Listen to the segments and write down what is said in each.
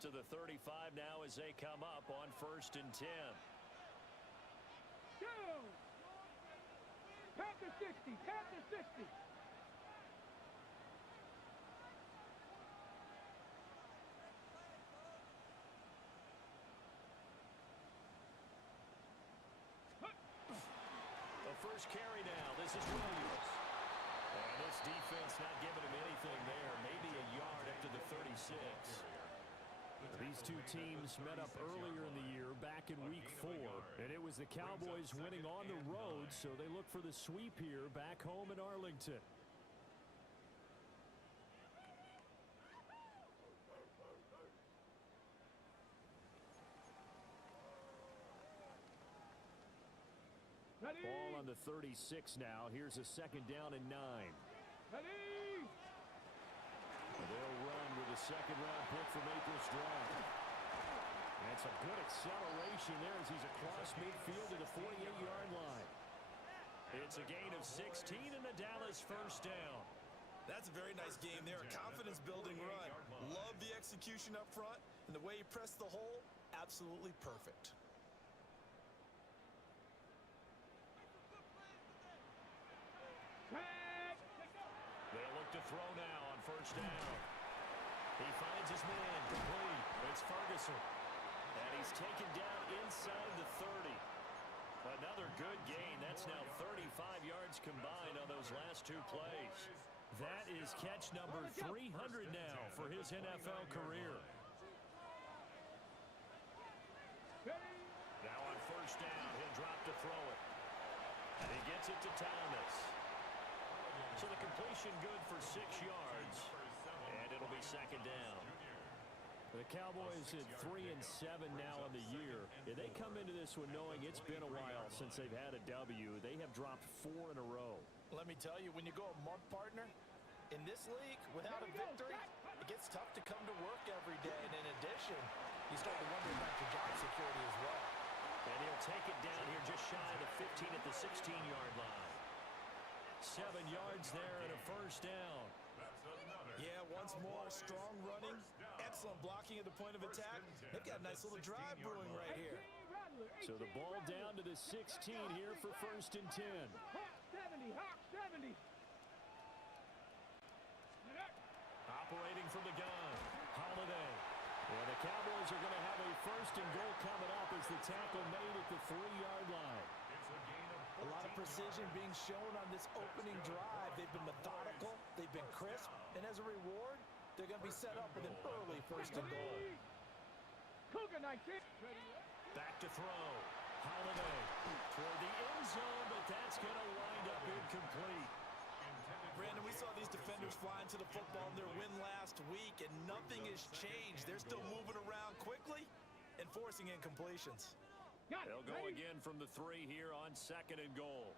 to the 35 now as they come up on 1st and 10. Go! Panther 60, Panther 60. The first carry now. This is Williams. And this defense not giving him anything there. Maybe a yard up to the 36. These two teams met up earlier in the year, back in Week 4. And it was the Cowboys winning on the road, so they look for the sweep here back home in Arlington. Ready? Ball on the 36 now. Here's a 2nd down and 9. Ready? They'll run with a 2nd-round pick from April's draft. That's a good acceleration there as he's across midfield to the 48-yard line. It's a gain of 16 and the Dallas first down. That's a very nice game there. A confidence-building run. Love the execution up front, and the way he pressed the hole, absolutely perfect. They'll look to throw now on 1st down. He finds his man complete. It's Ferguson. And he's taken down inside the 30. Another good gain. That's now 35 yards combined on those last 2 plays. That is catch number 300 now for his NFL career. Now on 1st down, he'll drop to throw it. And he gets it to Thomas. So the completion good for 6 yards. And it'll be 2nd down. The Cowboys at 3-7 now on the year. And they come into this one knowing it's been a while since they've had a W. They have dropped 4 in a row. Let me tell you, when you go a month, partner, in this league, without a victory, it gets tough to come to work every day. And in addition, you start to wonder about your job security as well. And he'll take it down here just shy of the 15 at the 16-yard line. 7 yards there and a 1st down. Yeah, once more, strong running, excellent blocking at the point of attack. They've got a nice little drive brewing right here. So the ball down to the 16 here for 1st and 10. Hawk 70, Hawk 70. Operating from the gun, Holiday. Yeah, the Cowboys are going to have a 1st and goal coming up as the tackle made at the 3-yard line. A lot of precision being shown on this opening drive. They've been methodical, they've been crisp, and as a reward, they're going to be set up with an early 1st and goal. Cougar 19. back to throw. Holiday toward the end zone, but that's going to wind up incomplete. Brandon, we saw these defenders fly into the football in their win last week, and nothing has changed. They're still moving around quickly and forcing incompletions. They'll go again from the 3 here on 2nd and goal.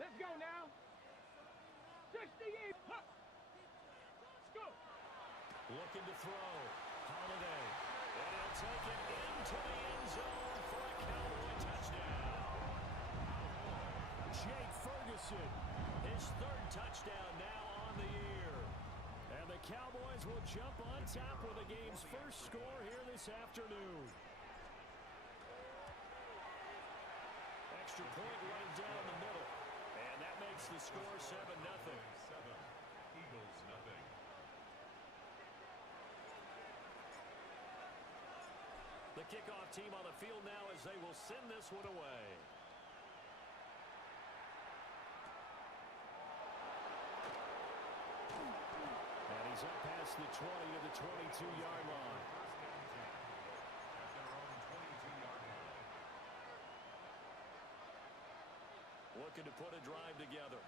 Let's go now. 68. Let's go. Looking to throw. Holiday. And he'll take it into the end zone for a Cowboy touchdown. Jake Ferguson, his 3rd touchdown now on the year. And the Cowboys will jump on top with the game's first score here this afternoon. Extra point right down the middle. And that makes the score 7-0. Eagles nothing. The kickoff team on the field now as they will send this one away. And he's up past the 20 to the 22-yard line. At their own 22-yard line. Looking to put a drive together.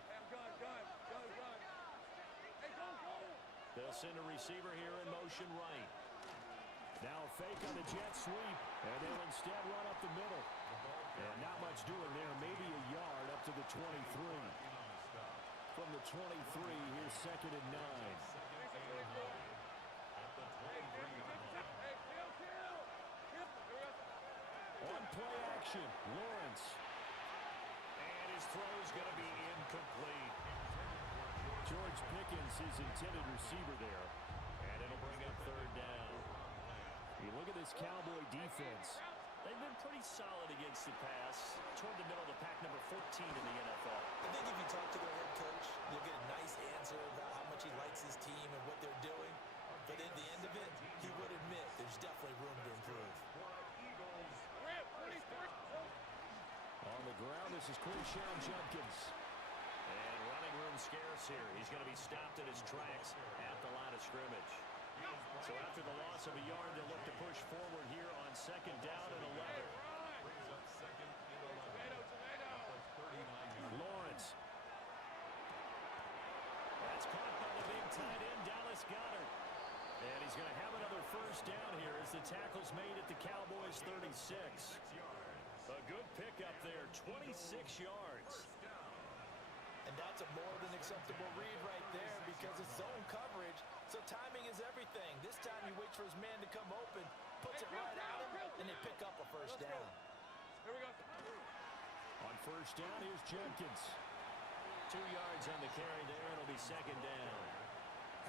They'll send a receiver here in motion right. Now a fake on the jet sweep, and they'll instead run up the middle. And not much doing there, maybe a yard up to the 23. From the 23, here's 2nd and 9. On play action, Lawrence. And his throw's going to be incomplete. George Pickens, his intended receiver there. And it'll bring up third down. You look at this Cowboy defense. They've been pretty solid against the pass. Toward the middle of the pack, number 14 in the NFL. I think if you talk to their head coach, you'll get a nice answer about how much he likes his team and what they're doing. But at the end of it, he would admit there's definitely room to improve. On the ground, this is Quinshon Judkins. And running room scarce here. He's going to be stopped in his tracks at the line of scrimmage. So after the loss of a yard, they'll look to push forward here on second down and 11. Brings up second and 11. Lawrence. That's caught by the big tight end, Dallas Goedert. And he's going to have another first down here as the tackle's made at the Cowboys' 36. A good pickup there, 26 yards. And that's a more than acceptable read right there because it's zone coverage, so timing is everything. This time he waits for his man to come open, puts it right at him, and they pick up a first down. Here we go. On first down, here's Jenkins. 2 yards on the carry there. It'll be second down.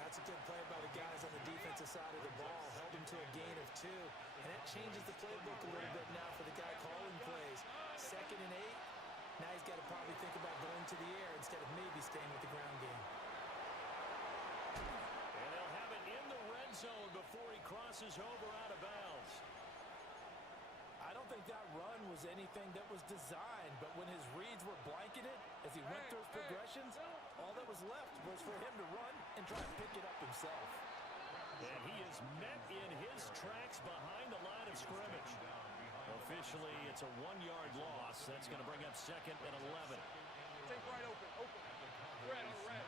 That's a good play by the guys on the defensive side of the ball. Held him to a gain of 2. And that changes the playbook a little bit now for the guy calling plays. 2nd and 8. Now he's got to probably think about going to the air instead of maybe staying with the ground game. And they'll have it in the red zone before he crosses over out of bounds. I don't think that run was anything that was designed, but when his reads were blanketed as he went through his progressions, all that was left was for him to run and try to pick it up himself. And he is met in his tracks behind the line of scrimmage. Officially, it's a 1-yard loss. That's going to bring up second and 11. Take right open. Red on red.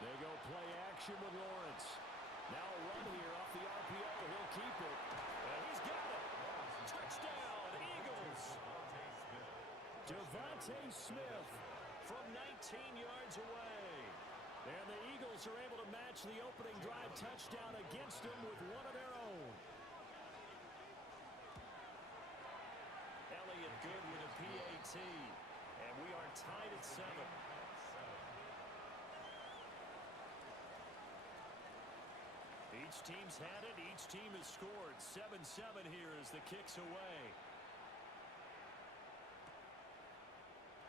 They go play action with Lawrence. Now a run here off the RPO. He'll keep it. And he's got it. Touchdown, Eagles. Devontae Smith From 19 yards away. And the Eagles are able to match the opening drive touchdown against them with one of their own. Elliott good with a PAT. And we are tied at 7. Each team's had it. Each team has scored. 7-7 here as the kick's away.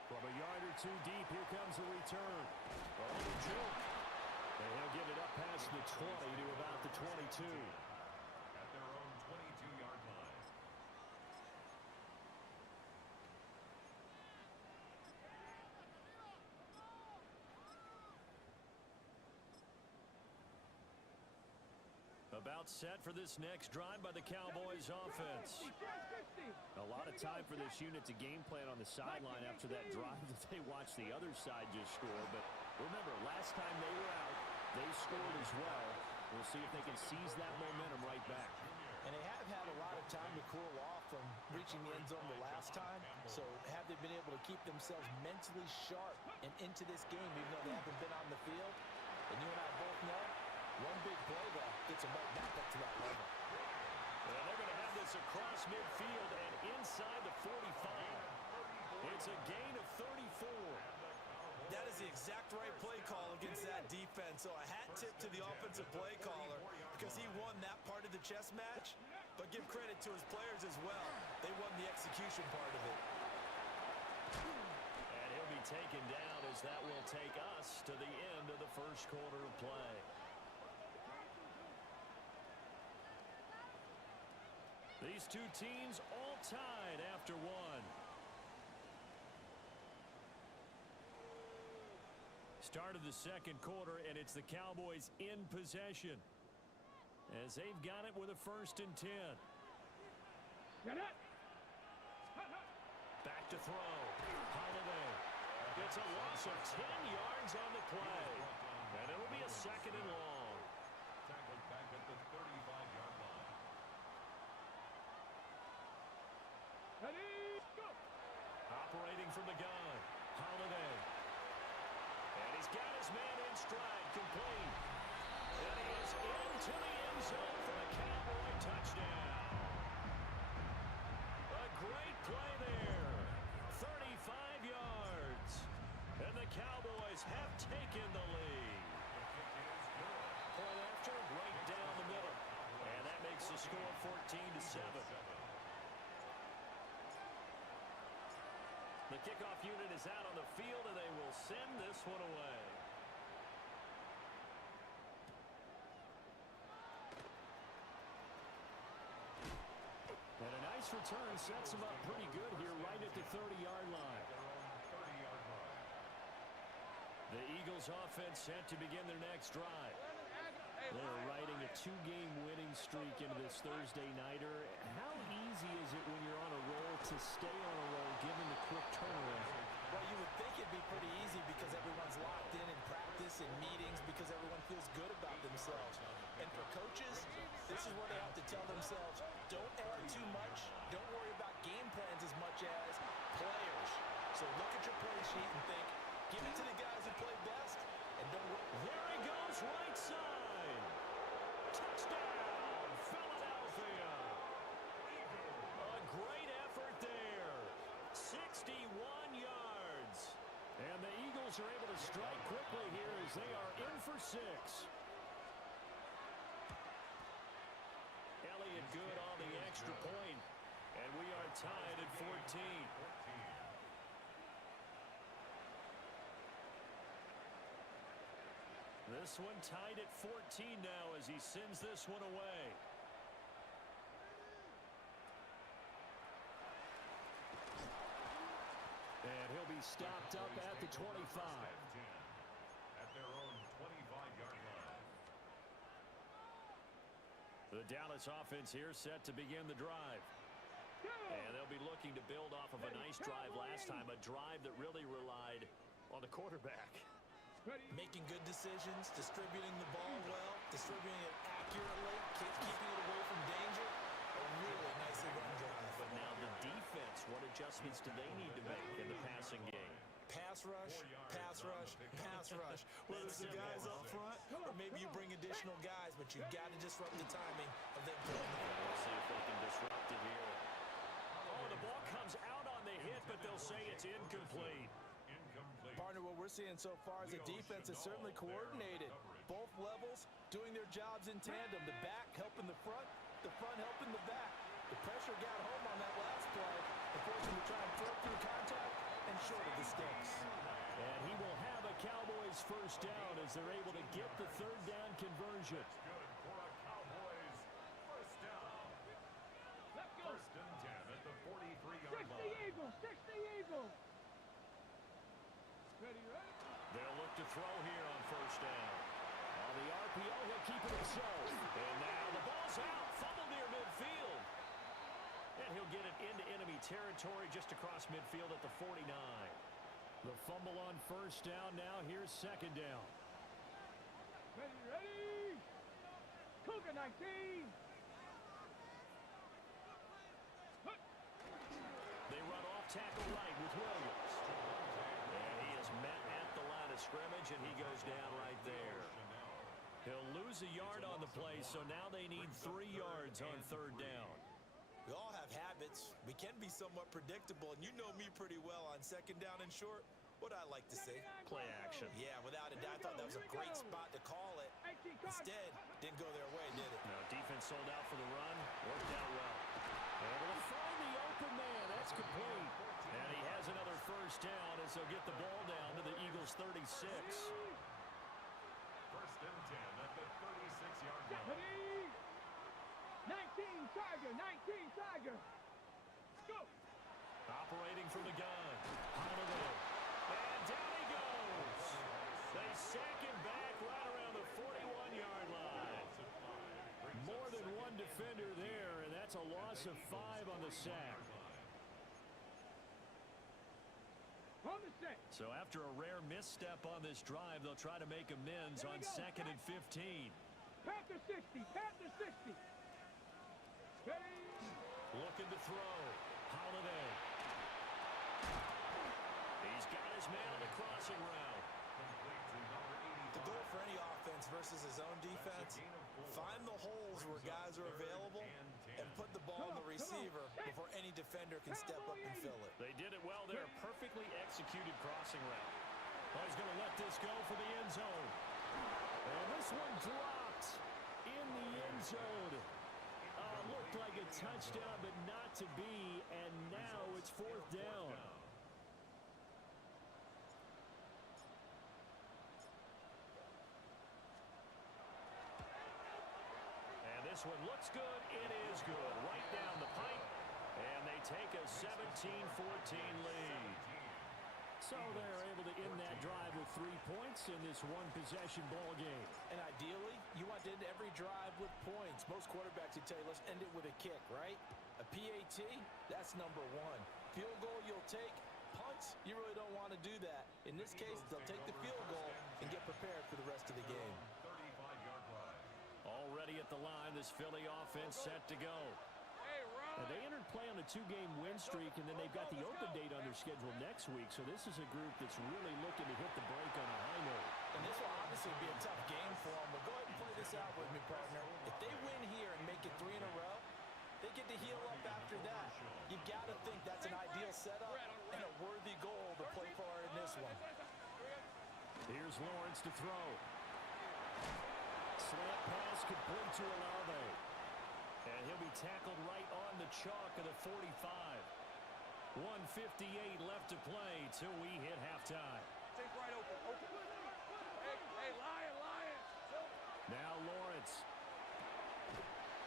From a yard or 2 deep, here comes the return. Oh, the juke. And he'll get it up past the 20 to about the 22. At their own 22-yard line. About set for this next drive by the Cowboys offense. A lot of time for this unit to game plan on the sideline after that drive that they watched the other side just score. But remember, last time they were out, they scored as well. We'll see if they can seize that momentum right back. And they have had a lot of time to cool off from reaching the end zone the last time. So have they been able to keep themselves mentally sharp and into this game even though they haven't been on the field? And you and I both know, one big play there gets them right back up to that level. And they're going to have this across midfield and inside the 45. It's a gain of 34. That is the exact right play call against that defense. So a hat tip to the offensive play caller because he won that part of the chess match. But give credit to his players as well. They won the execution part of it. And he'll be taken down as that will take us to the end of the first quarter of play. These two teams all tied after one. Start of the second quarter, and it's the Cowboys in possession as they've got it with a 1st and 10. Get it. Back to throw. Holiday. It's a loss of 10 yards on the play. And it'll be a 2nd and long. Tackled back at the 35-yard line. Ready, go. Operating from the gun. Holiday. And he's got his man in stride, complete. And he is into the end zone for a Cowboy touchdown. A great play there. 35 yards. And the Cowboys have taken the lead. The kick is good. Point after, the score 14-7. The kickoff unit is out on the field, and they will send this one away. And a nice return sets them up pretty good here right at the 30-yard line. The Eagles offense set to begin their next drive. They're riding a 2-game winning streak into this Thursday nighter. How easy is it when you're on a roll to stay on a roll given the quick turnaround? Well, you would think it'd be pretty easy because everyone's locked in practice and meetings because everyone feels good about themselves. And for coaches, this is where they have to tell themselves, don't add too much. Don't worry about game plans as much as players. So look at your play sheet and think, give it to the guys who play best, and don't worry. There he goes, right side. Touchdown, Philadelphia. A great effort there. 61 yards. And the Eagles are able to strike quickly here as they are in for 6. Elliott good on the extra point. And we are tied at 14. This one tied at 14 now as he sends this one away. And he'll be stopped up at the 25. At their own 25-yard line. The Dallas offense here set to begin the drive. And they'll be looking to build off of a nice drive last time, a drive that really relied on the quarterback. Making good decisions, distributing the ball well, distributing it accurately, keeping it away from danger. A really nicely run drive. But now the defense, what adjustments do they need to make in the passing game? Pass rush, pass rush, pass rush. Whether it's the guys up front or maybe you bring additional guys, but you've got to disrupt the timing of them pulling the ball. We'll see if they can disrupt it here. Oh, the ball comes out on the hit, but they'll say it's incomplete. Partner, what we're seeing so far is the defense is certainly coordinated. Both levels doing their jobs in tandem. The back helping the front helping the back. The pressure got home on that last play. They forced him to try and throw through contact and short of the sticks. And he will have a Cowboys first down as they're able to get the third down conversion. Good for a Cowboys first down. Let's go. First and 10 at the 43-yard 60 line. Eagles. 60 Eagles. Ready, ready? They'll look to throw here on first down. On the RPO, he'll keep it himself. And now the ball's out. Fumble near midfield. And he'll get it into enemy territory just across midfield at the 49. The fumble on first down. Now here's second down. Ready, ready? Cougar 19. They run off tackle right with Williams. And he is met at the line of scrimmage, and he goes down right there. He'll lose a yard on the play, so now they need 3 yards on third down. We all have habits. We can be somewhat predictable, and you know me pretty well on second down and short. What I like to see. Play action. Yeah, without a doubt, I thought that was a great spot to call it. Instead, didn't go their way, did it? No, defense sold out for the run. Worked out well. Able to find the open man. That's complete. And he has another first down as they'll get the ball down to the Eagles' 36. First and 10 at the 36-yard line. Ready? 19 Tiger. 19 Tiger. Go. Operating from the gun. Holiday. And down he goes. They sack him back right around the 41-yard line. More than one defender there, and that's a loss of 5 on the sack. On the set. So after a rare misstep on this drive, they'll try to make amends on second and 15. Panther 60. Panther 60. Ready? Looking to throw. Holiday. He's got his man on the crossing route. The goal for any offense versus his own defense, find the holes where guys are available and put the ball in the receiver before any defender can step up and fill it. They did it well there. Perfectly executed crossing route. Well, he's going to let this go for the end zone. And this one dropped in the end zone. A looked like a touchdown, but not to be, and now it's fourth down. And this one looks good. It is good. Right down the pipe. And they take a 17-14 lead. So they're able to end that drive with 3 points in this one-possession ball game. And ideally, you want to end every drive with points. Most quarterbacks would tell you, let's end it with a kick, right? A PAT, that's number one. Field goal you'll take. Punts, you really don't want to do that. In this case, they'll take the field goal and get prepared for the rest of the game. 35-yard line. Already at the line, this Philly offense set to go. Now, they entered play on a 2-game win streak, and then they've got the open date on their schedule next week. So this is a group that's really looking to hit the break on a high note. And this will obviously be a tough game for them, but go ahead and play this out with me, partner. If they win here and make it 3 in a row, they get to heal up after that. You've got to think that's an ideal setup and a worthy goal to play for in this one. Here's Lawrence to throw. Slant pass complete to Olave. And he'll be tackled right on the chalk of the 45. 1:58 left to play till we hit halftime. Take right open. Hey, Lion. Now Lawrence.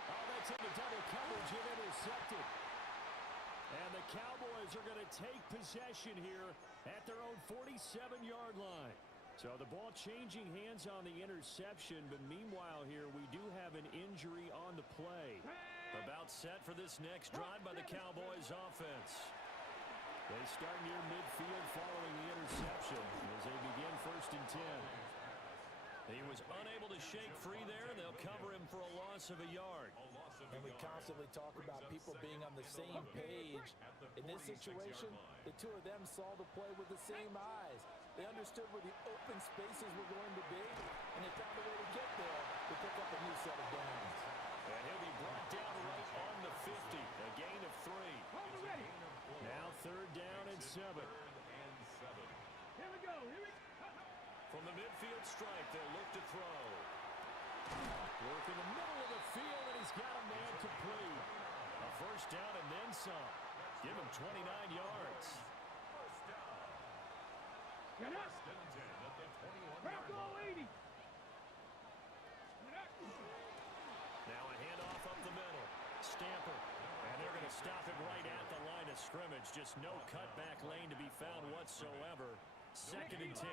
Oh, that's into double coverage and intercepted. And the Cowboys are going to take possession here at their own 47-yard line. So the ball changing hands on the interception, but meanwhile here we do have an injury on the play. About set for this next drive by the Cowboys offense. They start near midfield following the interception as they begin 1st and 10. He was unable to shake free there. They'll cover him for a loss of a yard. And we constantly talk about people being on the same page. In this situation, the two of them saw the play with the same eyes. They understood where the open spaces were going to be, and they found a way to get there to pick up a new set of downs. And he'll be brought down right on the 50, a gain of 3. Now 3rd down and 7. Here we go. From the midfield stripe, they'll look to throw. Work in the middle of the field, and he's got a man complete. A 1st down and then some. Give him 29 yards. Get up. Crack all 80. Now a handoff up the middle. Stamper. And they're going to stop it right at the line of scrimmage. Just no cutback lane to be found whatsoever. 2nd and 10.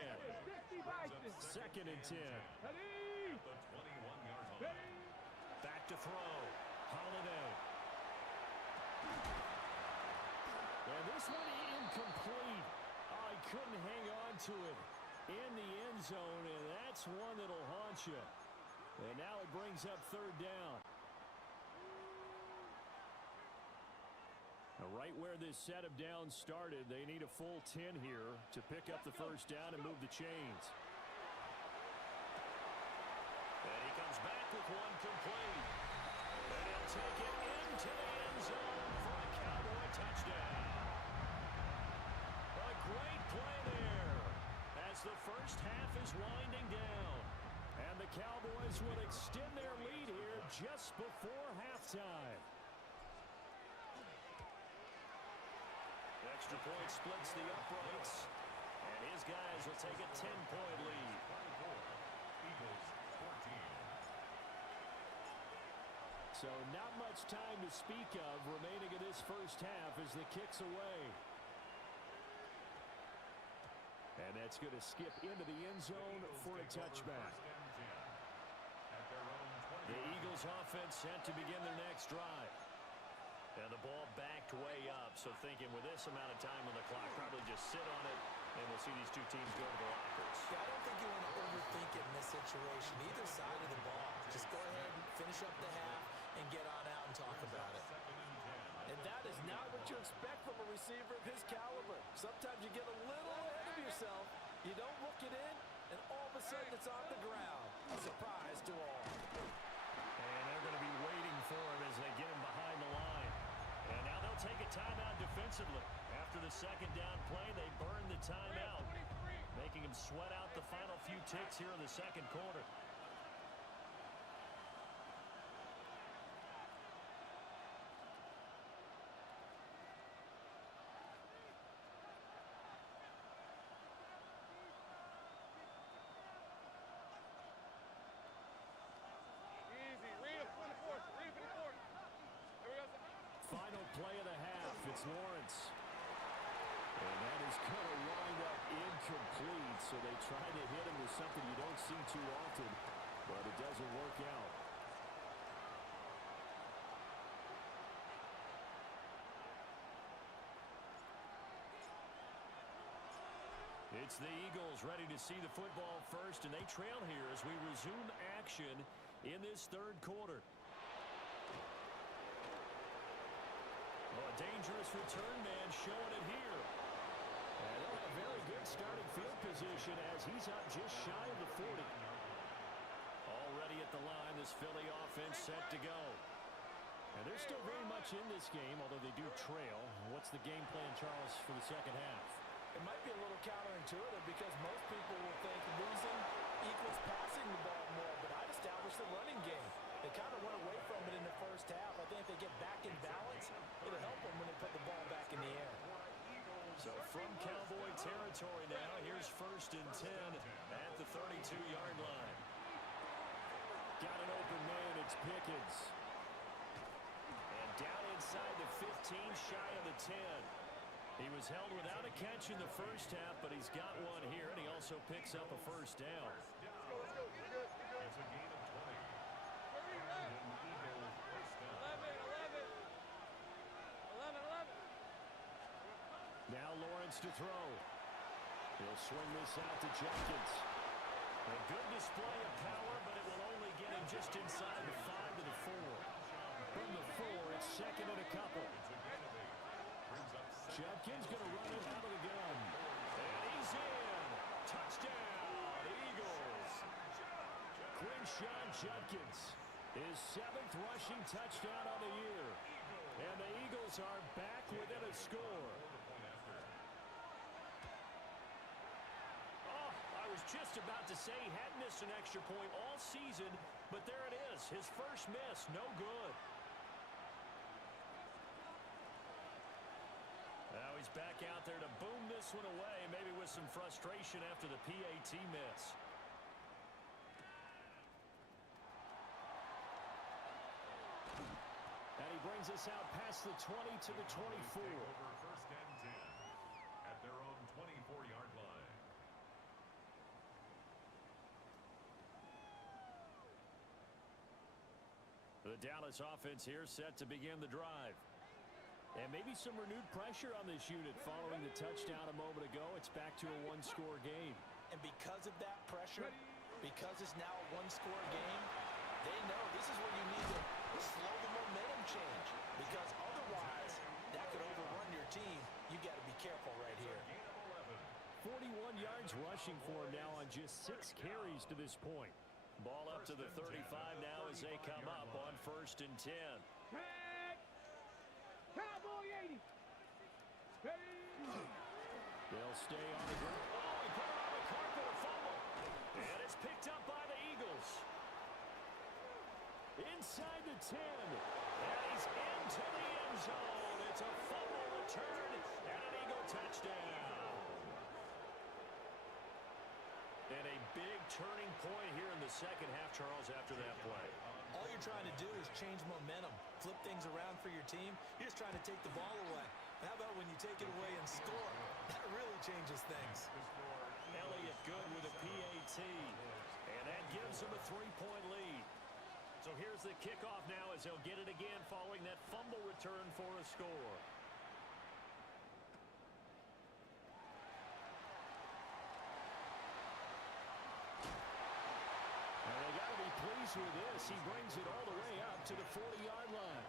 2nd and 10. Back to throw. Holiday. And this one incomplete. Oh, he couldn't hang on to it in the end zone, and that's one that'll haunt you. And now it brings up 3rd down. Now, right where this set of downs started, they need a full 10 here to pick up the 1st down and move the chains. And he comes back with one complete. And he'll take it into the end zone for a Cowboy touchdown. A great play there as the 1st half is winding down. And the Cowboys will extend their lead here just before halftime. Extra point splits the uprights. And his guys will take a 10-point lead. Eagles 14. So not much time to speak of remaining in this 1st half as the kick's away. And that's going to skip into the end zone for a touchback. The Eagles offense set to begin their next drive. And the ball backed way up, so thinking with this amount of time on the clock, probably just sit on it, and we'll see these two teams go to the lockers. Yeah, I don't think you want to overthink it in this situation. Either side of the ball. Just go ahead and finish up the half and get on out and talk about it. And that is not what you expect from a receiver of his caliber. Sometimes you get a little ahead of yourself, you don't look it in, and all of a sudden it's on the ground. A surprise to all. And they're going to be waiting for him as they get him behind the line. And now they'll take a timeout defensively. After the 2nd down play, they burn the timeout, making him sweat out the final few ticks here in the 2nd quarter. play of the half. It's Lawrence. And that is going to wind up incomplete, so they try to hit him with something you don't see too often, but it doesn't work out. It's the Eagles ready to see the football first, and they trail here as we resume action in this third quarter. Oh, a dangerous return man showing it here. And they'll have very good starting field position as he's up just shy of the 40. Already at the line, this Philly offense set to go. And they're still very much in this game, although they do trail. What's the game plan, Charles, for the second half? It might be a little counterintuitive because most people will think losing equals passing the ball more, but I'd establish the running game. They kind of went away from it in the first half. I think if they get back in balance, it'll help them when they put the ball back in the air. So from Cowboy territory now, here's 1st and 10 at the 32-yard line. Got an open man, it's Pickens. And down inside the 15, shy of the 10. He was held without a catch in the first half, but he's got one here, and he also picks up a first down. It's a gain of 20. And an Eagles first down. 11. Now Lawrence to throw. He'll swing this out to Jenkins. A good display of power, but it will only get him just inside the 5 to the 4. From the 4, it's 2nd and a couple. Jenkins going to run it out of the gun. And he's in. Touchdown, Eagles. Quinshon Judkins, his 7th rushing touchdown on the year. And the Eagles are back within a score. Oh, I was just about to say he had missed an extra point all season, but there it is. His first miss, no good. Now he's back out there to boom this one away, maybe with some frustration after the PAT miss. And he brings us out past the 20 to the 24. Over 1st and 10 at their own 24-yard line. The Dallas offense here set to begin the drive. And maybe some renewed pressure on this unit following the touchdown a moment ago. It's back to a one-score game. And because of that pressure, because it's now a one-score game, they know this is where you need to slow the momentum change. Because otherwise, that could overrun your team. You got to be careful right here. 41 yards rushing for him now on just 6 carries to this point. Ball up to the 35 now as they come up on 1st and 10. Cowboy 80. They'll stay on the ground. Oh, he put it on the carpet, a fumble. And it's picked up by the Eagles. Inside the 10. And he's into the end zone. It's a fumble return and an Eagle touchdown. And a big turning point here in the second half, Charles, after that play. All you're trying to do is change momentum, flip things around for your team. You're just trying to take the ball away. How about when you take it away and score? That really changes things. Elliott good with a PAT. And that gives him a 3-point lead. So here's the kickoff now as he'll get it again following that fumble return for a score. And they got to be pleased with this. He brings it all the way up to the 40-yard line.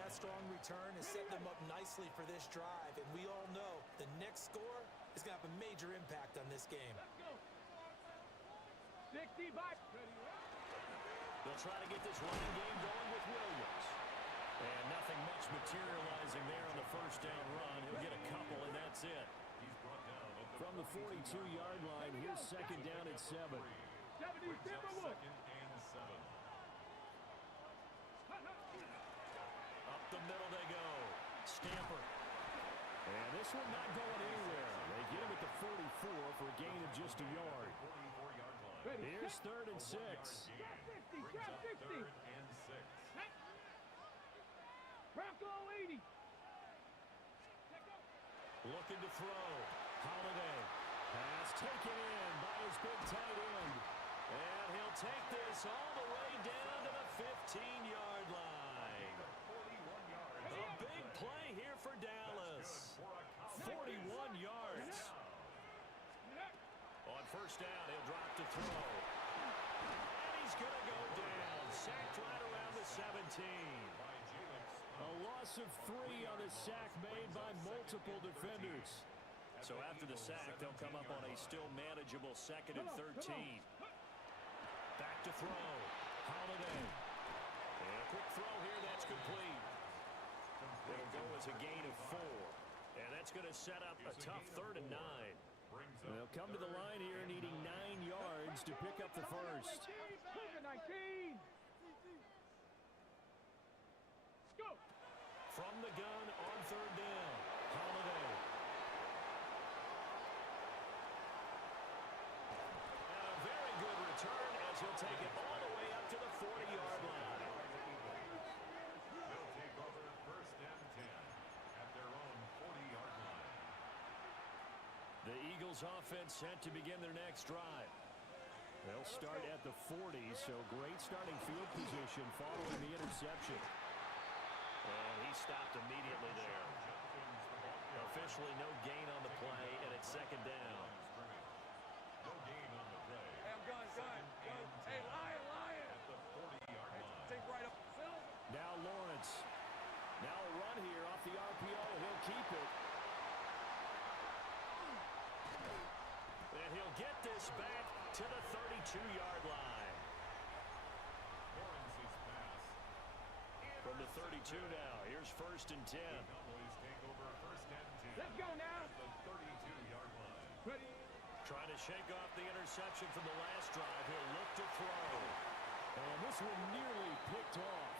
That strong return has set them up nicely for this drive, and we all know the next score is going to have a major impact on this game. 60 back. They'll try to get this running game going with Williams. And nothing much materializing there on the first down run. He'll get a couple, and that's it. From the 42-yard line, here's 2nd down at 7. 70 Timberwolves. 2nd and 7. Up the middle they go. Stamper. And this one not going anywhere. They get him at the 44 for a gain of just a yard. 44-yard line. Here's 3rd and 6. Got 50. Brings up 3rd and 6. Rock go 80. Looking to throw. Holiday. Pass taken in by his big tight end. And he'll take this all the way down to the 15-yard line. 41 yards. A big play here for Dallas. 41 yards. On first down, he'll drop to throw. And he's going to go down. Sacked right around the 17. A loss of 3 on the sack made by multiple defenders. So after the sack, they'll come up on a still manageable 2nd and 13. Back to throw. Holiday. And a quick throw here. That's complete. It'll go as a gain of 4. And that's going to set up a tough 3rd and 9. They'll come to the line here needing 9 yards to pick up the first. 19. Go. From the gun on 3rd down. Holiday. And a very good return as he'll take it all the way up to the 40-yard line. They'll take over 1st and 10 at their own 40-yard line. The Eagles offense set to begin their next drive. They'll start at the 40, so great starting field position following the interception. And he stopped immediately there. Officially no gain on the play, and it's 2nd down. No gain on the play. Hey, I'm gun. Hey, Lion. At the 40-yard line. Take right up. Now Lawrence. Now a run here off the RPO. He'll keep it. And he'll get this back to the 32-yard line. Lawrence's pass. From the 32 now. Here's 1st and 10. Cowboys take over 1st and 10. Let's go now. At the 32-yard line. Ready. Trying to shake off the interception from the last drive. He'll look to throw. And this one nearly picked off.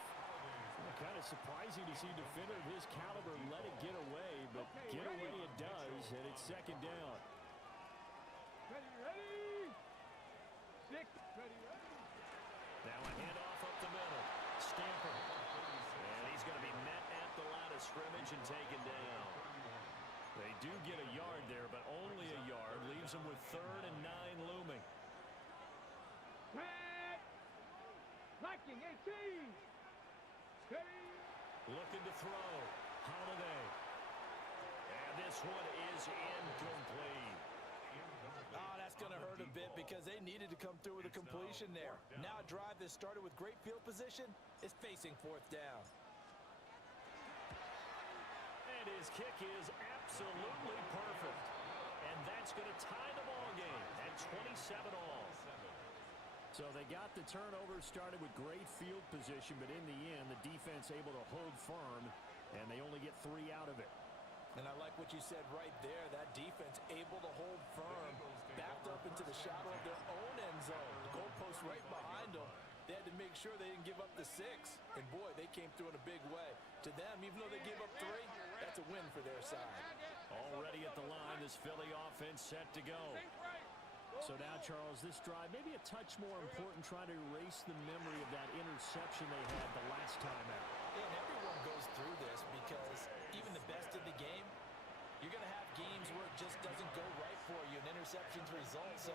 Kind of surprising to see a defender of his caliber let it get away, but get away it does, and it's 2nd down. Ready. 6. Ready. Now a handoff up the middle. Stamper. And he's going to be met at the line of scrimmage and taken down. They do get a yard there, but only a yard. Leaves them with 3rd and 9 looming. Back. Liking 18. Ready. Looking to throw. Holiday. And this one is incomplete. Oh, that's going to hurt a bit because they needed to come through with a completion there. Now a drive that started with great field position is facing 4th down. And his kick is absolutely perfect. And that's going to tie the ball game at 27 all. So they got the turnover, started with great field position, but in the end, the defense able to hold firm, and they only get 3 out of it. And I like what you said right there. That defense able to hold firm, backed up into the shadow of their own end zone. The goalpost right behind them. They had to make sure they didn't give up the 6. And, boy, they came through in a big way. To them, even though they gave up 3, that's a win for their side. Already at the line, this Philly offense set to go. So now, Charles, this drive maybe a touch more important, trying to erase the memory of that interception they had the last time out. And everyone goes through this because even the best in the game, you're going to have games where it just doesn't go right for you, and interceptions result. So,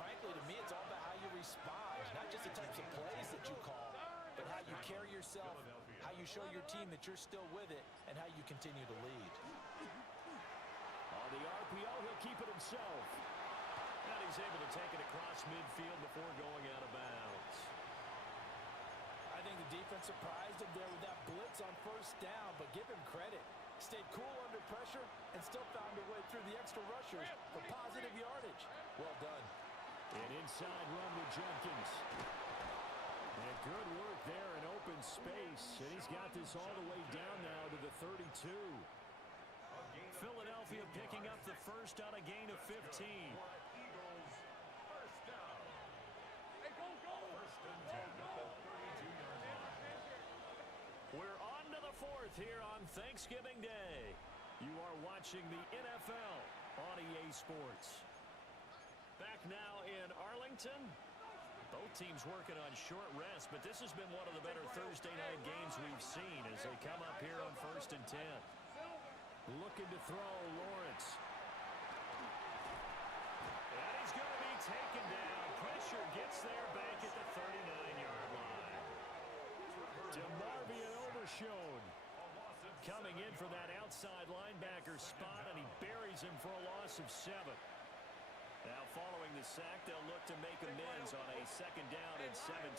frankly, to me, it's all about how you respond, not just the types of plays that you call, but how you carry yourself, how you show your team that you're still with it, and how you continue to lead. On the RPO, he'll keep it himself. And he's able to take it across midfield before going out of bounds. I think the defense surprised him there with that blitz on 1st down, but give him credit. Stayed cool under pressure and still found a way through the extra rushers for positive yardage. Well done. An inside run with Jenkins. And good work there in open space. And he's got this all the way down now to the 32. Philadelphia picking up the first on a gain of 15. Eagles, 1st down. Hey, go. 1st and 10 at the 32-yard line. We're on to the 4th here on Thanksgiving Day. You are watching the NFL on EA Sports. Back now in Arlington. Both teams working on short rest, but this has been one of the better Thursday night games we've seen as they come up here on 1st and 10. Looking to throw, Lawrence. And he's going to be taken down. Pressure gets there back at the 39-yard line. DeMarvion Overshown Coming in for that outside linebacker spot, and he buries him for a loss of 7. Now following the sack, they'll look to make amends on a 2nd down and 17.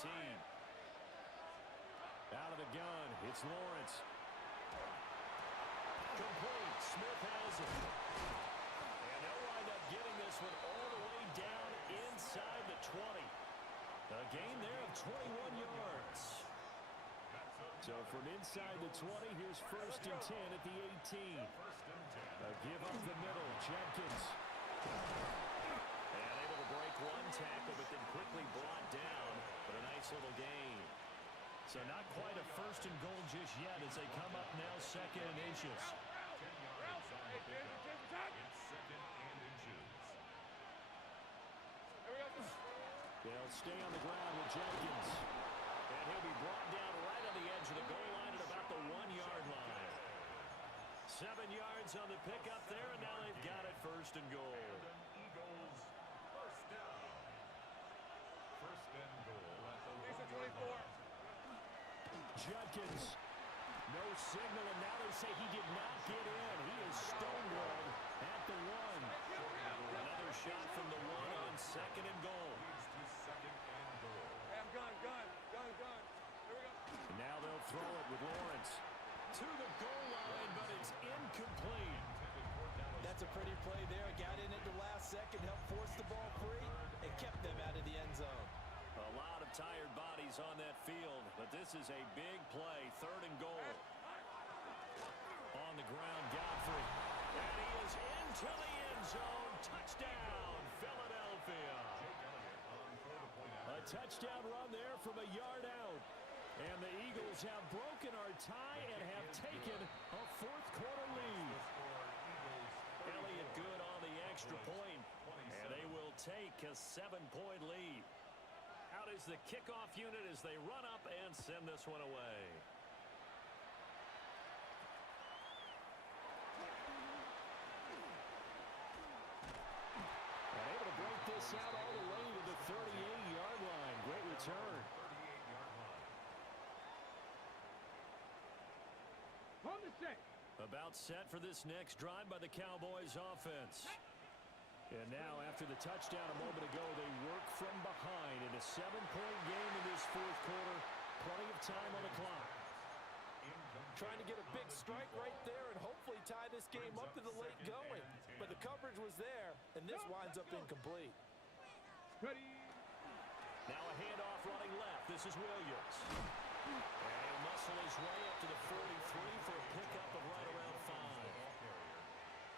Out of the gun, it's Lawrence. Complete. Smith has it. And they'll wind up getting this one all the way down inside the 20. A gain there of 21 yards. So from inside the 20, here's 1st and 10 at the 18. A give up the middle, Jenkins. And able to break one tackle, but then quickly brought down. But a nice little gain. So not quite a 1st and goal just yet as they come up now 2nd and inches. They'll stay on the ground with Jenkins. And he'll be brought down right on the edge of the goal line at about the 1-yard line. 7 yards on the pickup there, and now they've got it 1st and goal. Eagles, 1st down. 1st and goal at the 24. Jenkins. No signal, and now they say he did not get in. He is stonewalled at the 1. Another shot from the 1 on 2nd and goal. leads to 2nd and goal. Bam, gun. Here we go. And now they'll throw it with Lawrence. To the goal line, but it's incomplete. That's a pretty play there. Got in at the last second, helped force the ball free, and kept them out of the end zone. A lot of tired bodies on that field, but this is a big play. 3rd and goal. On the ground, Godfrey. And he is into the end zone. Touchdown, Philadelphia. A touchdown run there from a yard out. And the Eagles have broken our tie and have taken a 4th quarter lead. Elliott good on the extra point, and they will take a 7-point lead. Out is the kickoff unit as they run up and send this one away. And able to break this out all the way to the 38-yard line. Great return. 38-yard line. On the set. About set for this next drive by the Cowboys offense. And now after the touchdown a moment ago, they work from behind in a 7-point game in this 4th quarter. Plenty of time on the clock. Trying to get a big strike right there and hopefully tie this game up in the late going. But the coverage was there, and this winds up incomplete. Ready. Now a handoff running left. This is Williams. And he'll muscle his way up to the 43 for a pickup of right around 5.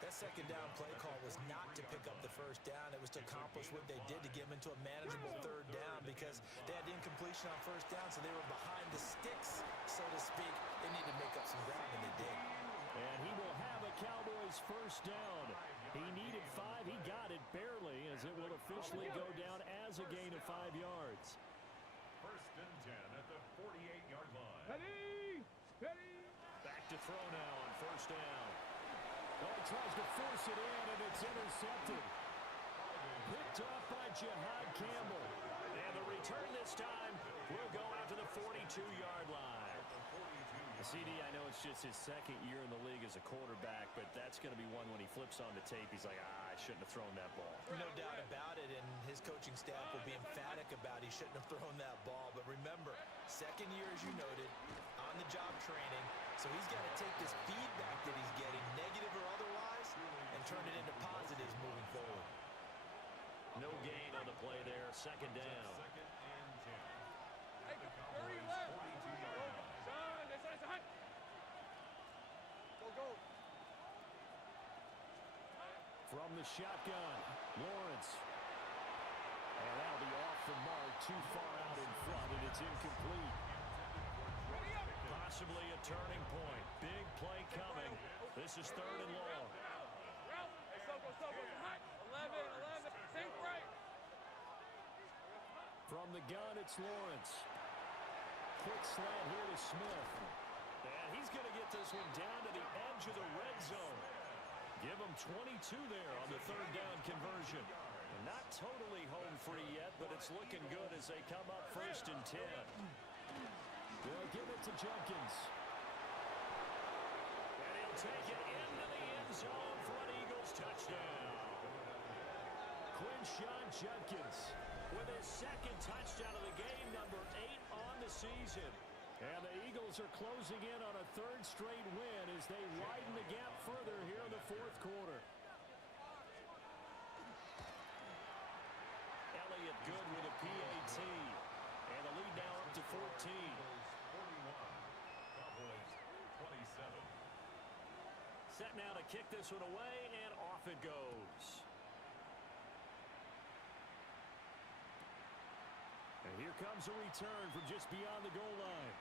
That 2nd down play call was not to pick up the 1st down. It was to accomplish what they did to get them into a manageable 3rd down because they had incompletion on 1st down, so they were behind the sticks, so to speak. They needed to make up some ground, and they did. And he will have a Cowboys 1st down. He needed 5. He got it barely as it will officially go down as a gain of 5 yards. 1st and 10 at the 48-yard line. Ready. Back to throw now on 1st down. Oh, he tries to force it in, and it's intercepted. Picked off by Jihad Campbell. And the return this time will go out to the 42-yard line. CD, I know it's just his 2nd year in the league as a quarterback, but that's going to be one when he flips on the tape. He's like, I shouldn't have thrown that ball. No doubt about it, and his coaching staff will be emphatic about he shouldn't have thrown that ball. But remember, 2nd year, as you noted, on-the-job training, so he's got to take this feedback that he's getting, negative or otherwise, and turn it into positives moving forward. No gain on the play there, 2nd down. 2nd and 10. Hey, 30 left. 42-yard line. Son, that's hot. Go. From the shotgun, Lawrence. And that'll be off the mark, too far out in front, and it's incomplete. Possibly a turning point. Big play coming. This is 3rd and long. Ralph. Hey, go. Hot. 11. Think right. From the gun, it's Lawrence. Quick slant here to Smith. And he's going to get this one down to the edge of the red zone. Give him 22 there on the third down conversion. And not totally home free yet, but it's looking good as they come up 1st and 10. They'll give it to Jenkins. And he'll take it into the end zone for an Eagles touchdown. Quinshon Judkins with his second touchdown of the game, number 8 on the season. And the Eagles are closing in on a third straight win as they widen the gap further here in the fourth quarter. Elliott good with a PAT. And the lead now up to 14. Set now to kick this one away, and off it goes. And here comes a return from just beyond the goal line.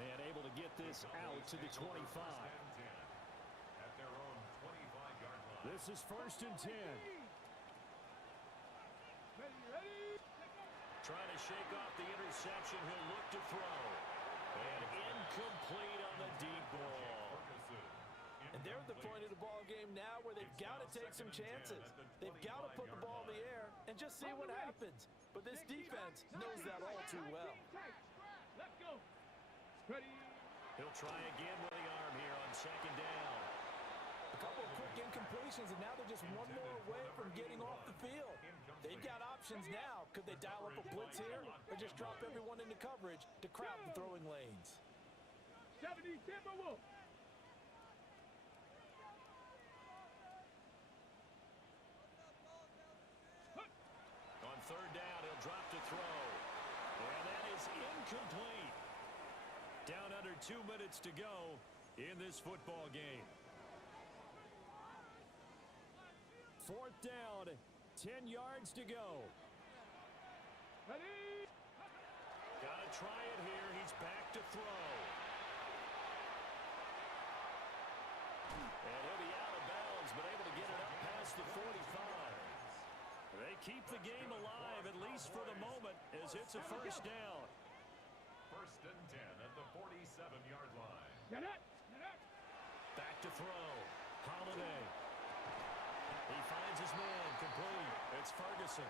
And able to get this out to the 25. This is 1st and 10. Trying to shake off the interception. He'll look to throw. And incomplete on the deep ball. And they're at the point of the ball game now where they've got to take some chances. They've got to put the ball in the air and just see what happens. But this defense knows that all too well. Let's go. Ready. He'll try again with the arm here on 2nd down. A couple of quick incompletions, and now they're just one more away from getting off the field. They've got options now. Could they dial up a blitz here or just drop everyone into coverage to crowd the throwing lanes? 70 Timberwolves. On 3rd down, he'll drop to throw. And that is incomplete. Down under 2 minutes to go in this football game. 4th down, 10 yards to go. Ready. Gotta try it here. He's back to throw. And he'll be out of bounds, but able to get it up past the 45. They keep the game alive, at least for the moment, as it's a 1st down. 1st and 10 at the 47-yard line. Get it. Get it. Back to throw. Holiday. He finds his man complete. It's Ferguson.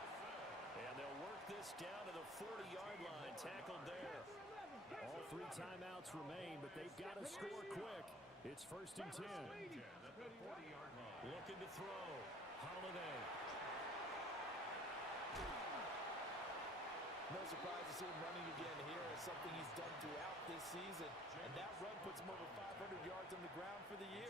And they'll work this down to the 40-yard line. Tackled there. All 3 timeouts remain, but they've got to score quick. It's 1st and 10. At the 40-yard line. Looking to throw. Holiday. No surprise to see him running again here. It's something he's done throughout this season. And that run puts him over 500 yards on the ground for the year.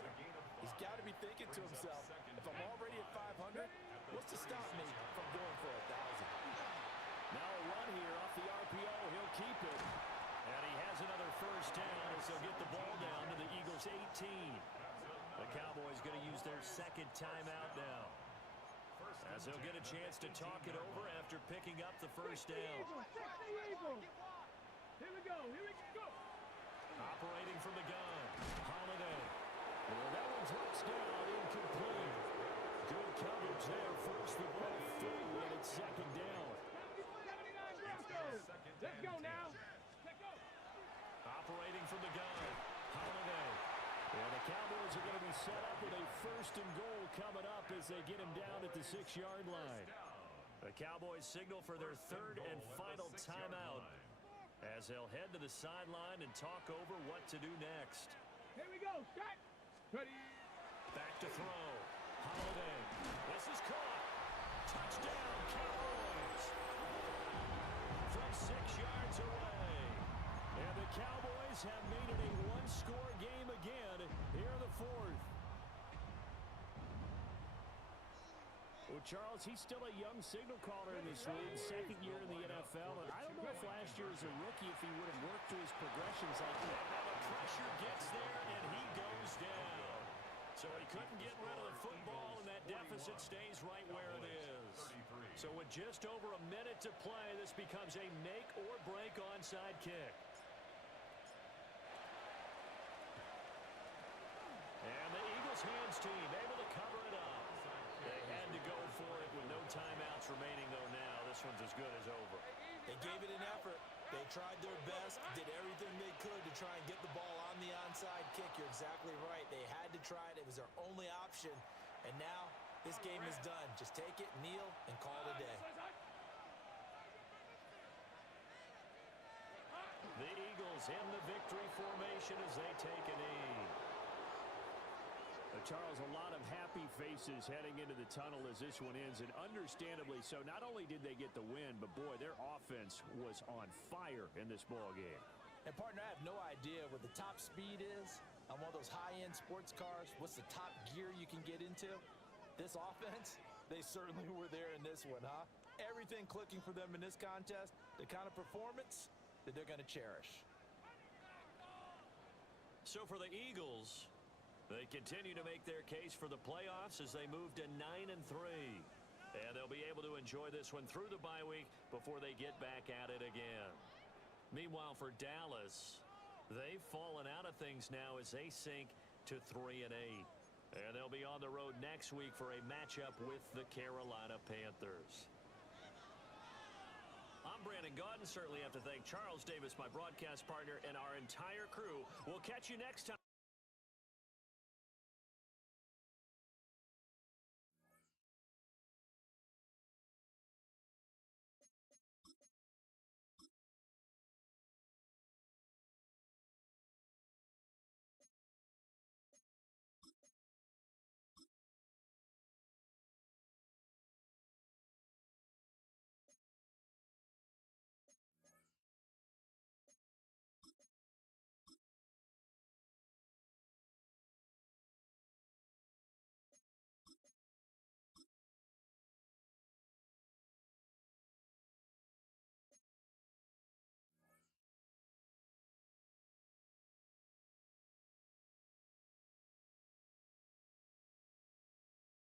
He's got to be thinking to himself, if I'm already at 500, what's to stop me from going for 1,000? Now a run here off the RPO. He'll keep it. And he has another 1st down as they'll get the ball down to the Eagles' 18. The Cowboys going to use their 2nd timeout now, as they'll get a chance to talk it over after picking up the 1st down. Here we go. Here we go. Operating from the gun. Holiday. Well, that one drops down, incomplete. Good coverage there. Forced the ball through, and it's 2nd down. 79 Broncos. Let's go now. Let's go. Operating from the gun. Holiday. And the Cowboys are going to be set up with a 1st and goal coming up as they get him down at the 6-yard line. The Cowboys signal for their 3rd and final timeout as they'll head to the sideline and talk over what to do next. Here we go. Start. Ready. Back to throw. Holiday. This is caught. Touchdown, Cowboys. From 6 yards away. And the Cowboys have made it a one-score game again here in the 4th. Well, Charles, he's still a young signal caller in this league, 2nd year in the NFL. And I don't know if last year as a rookie, if he would have worked through his progressions like that. And now the pressure gets there, and he goes down. So he couldn't get rid of the football, and that deficit stays right where it is. So with just over a minute to play, this becomes a make-or-break onside kick. And the Eagles hands team able to cover it up. They had to go for it with no timeouts remaining, though, now one's as good as over. They gave it an effort. They tried their best, did everything they could to try and get the ball on the onside kick. You're exactly right. They had to try it. It was their only option. And now this game is done. Just take it, kneel, and call it a day. The Eagles in the victory formation as they take a knee. Charles, a lot of happy faces heading into the tunnel as this one ends, and understandably so. Not only did they get the win, but boy, their offense was on fire in this ball game. And partner, I have no idea what the top speed is on one of those high-end sports cars. What's the top gear you can get into? This offense, they certainly were there in this one, huh? Everything clicking for them in this contest, the kind of performance that they're going to cherish. So for the Eagles, they continue to make their case for the playoffs as they move to 9-3. And they'll be able to enjoy this one through the bye week before they get back at it again. Meanwhile, for Dallas, they've fallen out of things now as they sink to 3-8. And they'll be on the road next week for a matchup with the Carolina Panthers. I'm Brandon Gaudin. Certainly have to thank Charles Davis, my broadcast partner, and our entire crew. We'll catch you next time.